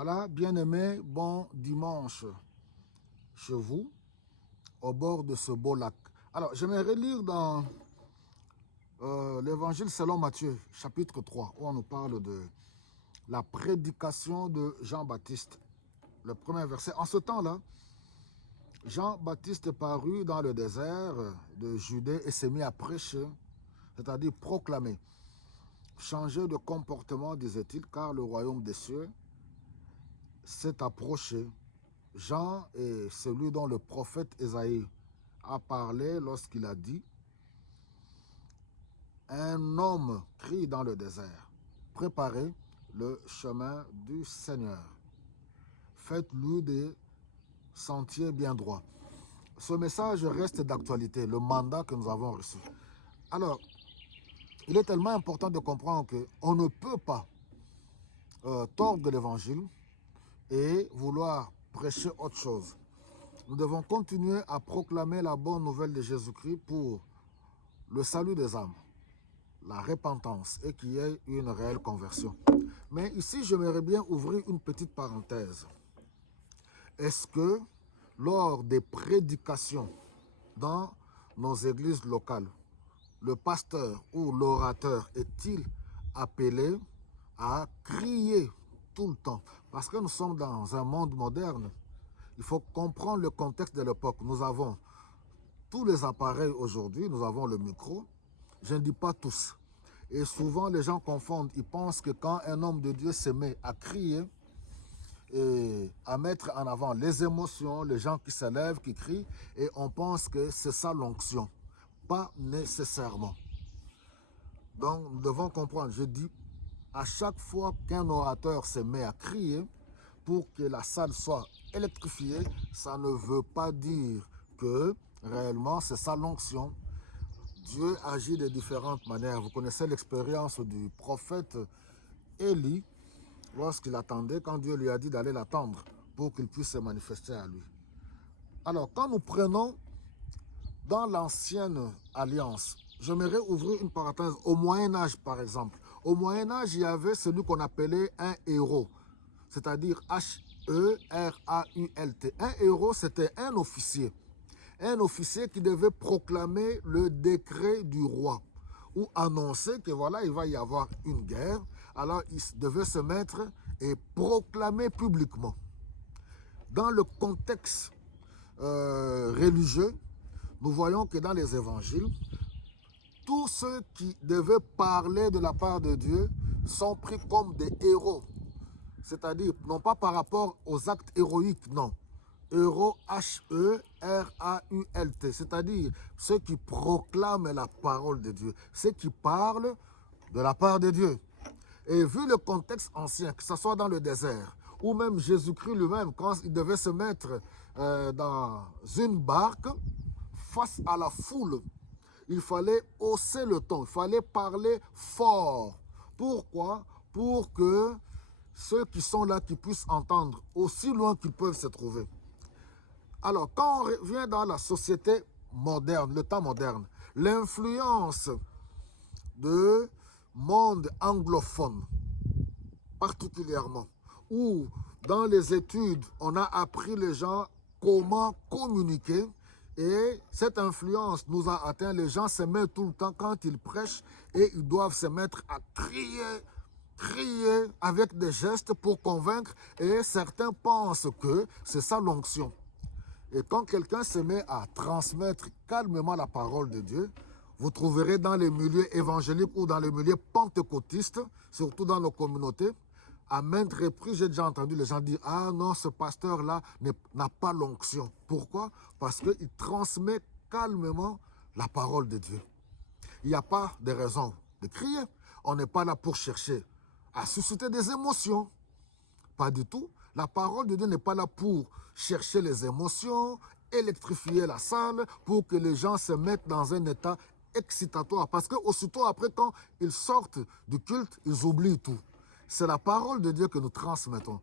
Voilà, bien-aimés, bon dimanche chez vous, au bord de ce beau lac. Alors, j'aimerais lire dans l'Évangile selon Matthieu, chapitre 3, où on nous parle de la prédication de Jean-Baptiste. Le premier verset. En ce temps-là, Jean-Baptiste parut dans le désert de Judée et s'est mis à prêcher, c'est-à-dire proclamer. Changer de comportement, disait-il, car le royaume des cieux s'est approché. Jean est celui dont le prophète Ésaïe a parlé lorsqu'il a dit « Un homme crie dans le désert, préparez le chemin du Seigneur, faites-lui des sentiers bien droits. » Ce message reste d'actualité, le mandat que nous avons reçu. Alors, il est tellement important de comprendre qu'on ne peut pas tordre l'évangile et vouloir prêcher autre chose. Nous devons continuer à proclamer la bonne nouvelle de Jésus-Christ pour le salut des âmes, la repentance et qu'il y ait une réelle conversion. Mais ici, j'aimerais bien ouvrir une petite parenthèse. Est-ce que lors des prédications dans nos églises locales, le pasteur ou l'orateur est-il appelé à crier tout le temps? Parce que nous sommes dans un monde moderne. Il faut comprendre le contexte de l'époque. Nous avons tous les appareils aujourd'hui, nous avons le micro. Je ne dis pas tous. Et souvent, les gens confondent. Ils pensent que quand un homme de Dieu se met à crier et à mettre en avant les émotions, les gens qui s'élèvent, qui crient, et on pense que c'est ça l'onction. Pas nécessairement. Donc, nous devons comprendre. Je dis, à chaque fois qu'un orateur se met à crier, pour que la salle soit électrifiée, ça ne veut pas dire que réellement c'est ça l'onction. Dieu agit de différentes manières. Vous connaissez l'expérience du prophète Élie lorsqu'il attendait, quand Dieu lui a dit d'aller l'attendre pour qu'il puisse se manifester à lui. Alors, quand nous prenons dans l'ancienne alliance, j'aimerais ouvrir une parenthèse. Au Moyen-Âge, par exemple, au Moyen-Âge, il y avait celui qu'on appelait un héros, c'est-à-dire H-E-R-A-U-L-T. Un héros, c'était un officier qui devait proclamer le décret du roi ou annoncer que voilà, il va y avoir une guerre. Alors, il devait se mettre et proclamer publiquement. Dans le contexte religieux, nous voyons que dans les évangiles, tous ceux qui devaient parler de la part de Dieu sont pris comme des héros. C'est-à-dire, non pas par rapport aux actes héroïques, non. Héros, H-E-R-A-U-L-T, c'est-à-dire ceux qui proclament la parole de Dieu, ceux qui parlent de la part de Dieu. Et vu le contexte ancien, que ce soit dans le désert, ou même Jésus-Christ lui-même, quand il devait se mettre dans une barque, face à la foule, il fallait hausser le ton, il fallait parler fort. Pourquoi? Pour que ceux qui sont là, qui puissent entendre aussi loin qu'ils peuvent se trouver. Alors, quand on revient dans la société moderne, le temps moderne, l'influence de monde anglophone, particulièrement, où dans les études, on a appris les gens comment communiquer, et cette influence nous a atteint. Les gens se mettent tout le temps quand ils prêchent et ils doivent se mettre à crier avec des gestes pour convaincre, et certains pensent que c'est ça l'onction. Et quand quelqu'un se met à transmettre calmement la parole de Dieu, vous trouverez dans les milieux évangéliques ou dans les milieux pentecôtistes, surtout dans nos communautés, à maintes reprises, j'ai déjà entendu les gens dire « Ah non, ce pasteur-là n'a pas l'onction. » Pourquoi? Parce qu'il transmet calmement la parole de Dieu. Il n'y a pas de raison de crier. On n'est pas là pour chercher à susciter des émotions. Pas du tout. La parole de Dieu n'est pas là pour chercher les émotions, électrifier la salle, pour que les gens se mettent dans un état excitatoire. Parce que aussitôt après, quand ils sortent du culte, ils oublient tout. C'est la parole de Dieu que nous transmettons.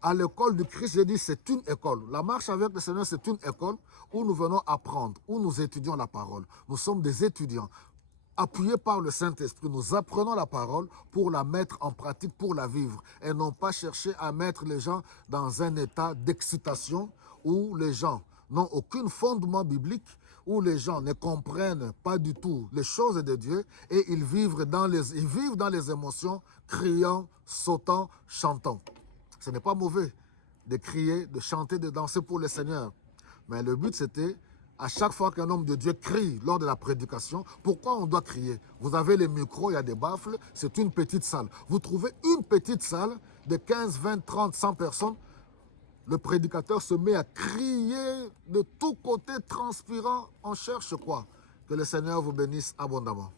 À l'école du Christ, j'ai dit, c'est une école. La marche avec le Seigneur, c'est une école où nous venons apprendre, où nous étudions la parole. Nous sommes des étudiants. appuyés par le Saint-Esprit, nous apprenons la parole pour la mettre en pratique, pour la vivre, et non pas chercher à mettre les gens dans un état d'excitation où les gens n'ont aucun fondement biblique, où les gens ne comprennent pas du tout les choses de Dieu et ils vivent dans les émotions, criant, sautant, chantant. Ce n'est pas mauvais de crier, de chanter, de danser pour le Seigneur. Mais le but, c'était, à chaque fois qu'un homme de Dieu crie lors de la prédication, pourquoi on doit crier? Vous avez les micros, il y a des baffles, c'est une petite salle. Vous trouvez une petite salle de 15, 20, 30, 100 personnes, le prédicateur se met à crier de tous côtés, transpirant. On cherche quoi? Que le Seigneur vous bénisse abondamment.